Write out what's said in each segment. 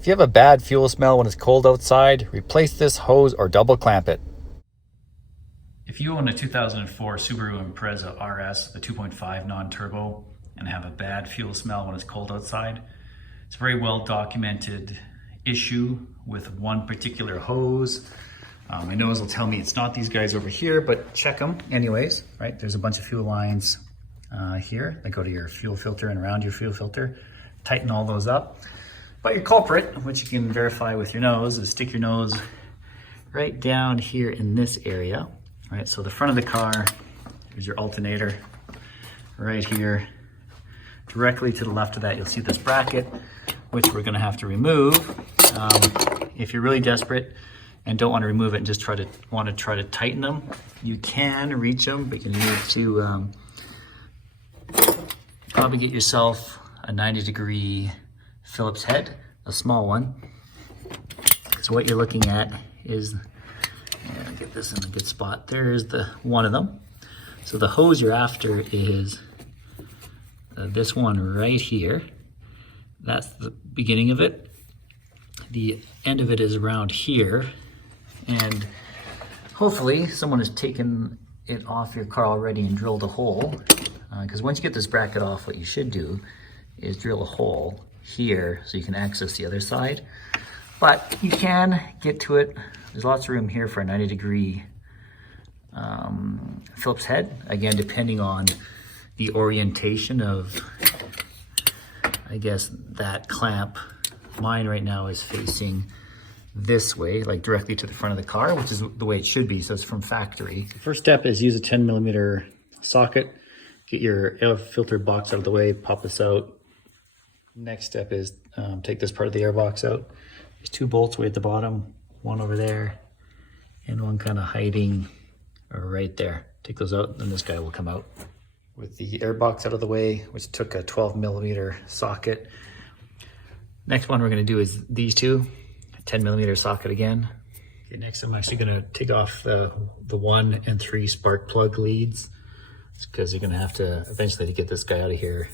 If you have a bad fuel smell when it's cold outside, replace this hose or double clamp it. If you own a 2004 Subaru Impreza RS, the 2.5 non-turbo, and have a bad fuel smell when it's cold outside, it's a very well documented issue with one particular hose. My nose will tell me it's not these guys over here, but check them anyways, right? There's a bunch of fuel lines here that go to your fuel filter and around your fuel filter. Tighten all those up. But your culprit, which you can verify with your nose, is stick your nose right down here in this area, right? So the front of the car is your alternator right here. Directly to the left of that, you'll see this bracket, which we're gonna have to remove. If you're really desperate and don't want to remove it and just want to try to tighten them, you can reach them, but you need to probably get yourself a 90-degree Phillips head, a small one. So what you're looking at is, get this in a good spot. There's the one of them. So the hose you're after is this one right here. That's the beginning of it. The end of it is around here. And hopefully someone has taken it off your car already and drilled a hole. Because once you get this bracket off, what you should do is drill a hole here so you can access the other side. But you can get to it. There's lots of room here for a 90-degree Phillips head. Again, depending on the orientation of, I guess, that clamp. Mine right now is facing this way, like directly to the front of the car, which is the way it should be, so it's from factory. The first step is use a 10mm socket. Get your air filter box out of the way, pop this out. Next step is take this part of the air box out. There's two bolts way at the bottom, one over there, and one kind of hiding right there. Take those out, and this guy will come out. With the air box out of the way, which took a 12mm socket. Next one we're gonna do is these two, 10mm socket again. Okay, next I'm actually gonna take off the 1 and 3 spark plug leads, because you're gonna have to eventually, to get this guy out of here,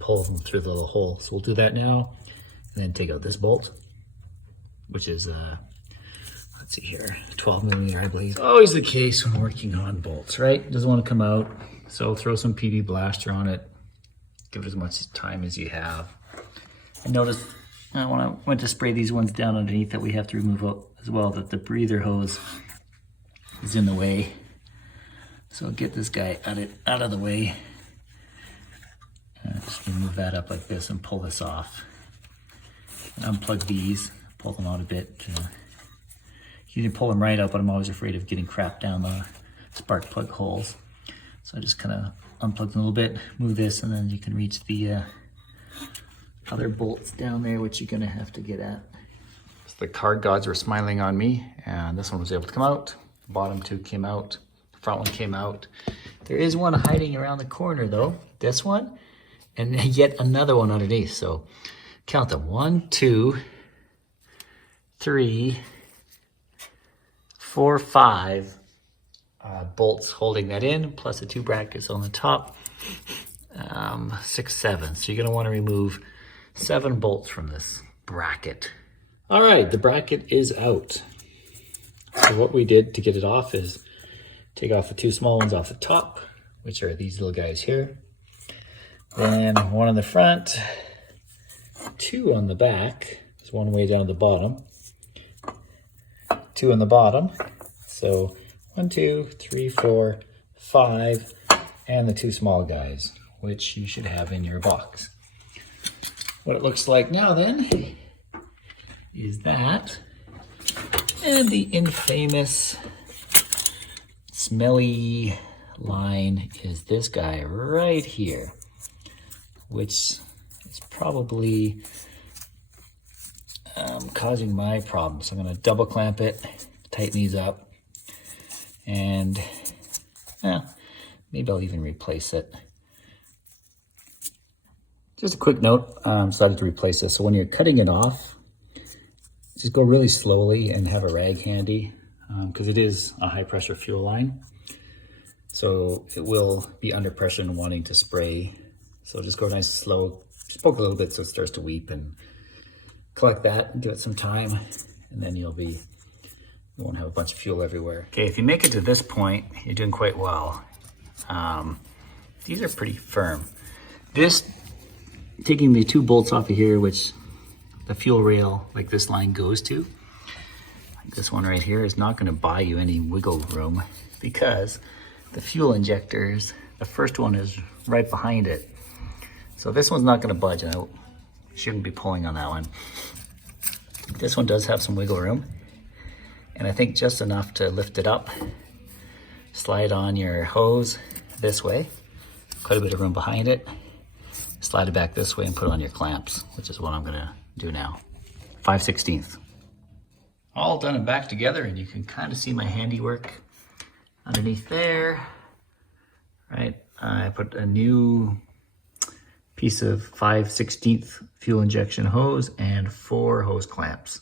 pull them through the little hole. So we'll do that now, and then take out this bolt, which is, let's see here, 12mm, I believe. It's always the case when working on bolts, right? It doesn't wanna come out, so throw some PB blaster on it. Give it as much time as you have. I noticed when I went to spray these ones down underneath that we have to remove as well, that the breather hose is in the way. So get this guy out of the way. Just remove that up like this and pull this off. And unplug these, pull them out a bit. You can pull them right out, but I'm always afraid of getting crap down the spark plug holes. So I just kind of unplug them a little bit, move this, and then you can reach the other bolts down there, which you're gonna have to get at. So the card gods were smiling on me, and this one was able to come out. The bottom two came out, the front one came out. There is one hiding around the corner though, this one, and yet another one underneath. So count them, 1, 2, 3, 4, 5 bolts holding that in, plus the 2 brackets on the top, 6, 7. So you're gonna wanna remove 7 bolts from this bracket. All right, the bracket is out. So what we did to get it off is take off the 2 small ones off the top, which are these little guys here. Then 1 on the front, 2 on the back. There's 1 way down at the bottom. 2 on the bottom. So 1, 2, 3, 4, 5, and the 2 small guys, which you should have in your box. What it looks like now then is that, and the infamous smelly line is this guy right here, which is probably causing my problem. So I'm gonna double clamp it, tighten these up, and maybe I'll even replace it. Just a quick note, decided to replace this. So when you're cutting it off, just go really slowly and have a rag handy, because it is a high pressure fuel line. So it will be under pressure and wanting to spray. So just go nice and slow, just poke a little bit so it starts to weep and collect that, give it some time, and then you won't have a bunch of fuel everywhere. Okay, if you make it to this point, you're doing quite well. These are pretty firm. Taking the 2 bolts off of here, which the fuel rail, like this line goes to, like this one right here, is not gonna buy you any wiggle room because the fuel injectors, the first one is right behind it. So this one's not gonna budge, and I shouldn't be pulling on that one. This one does have some wiggle room, and I think just enough to lift it up, slide on your hose this way, quite a bit of room behind it, slide it back this way and put it on your clamps, which is what I'm gonna do now. 5/16. All done and back together, and you can kind of see my handiwork underneath there, right? I put a new piece of 5/16 fuel injection hose and 4 hose clamps.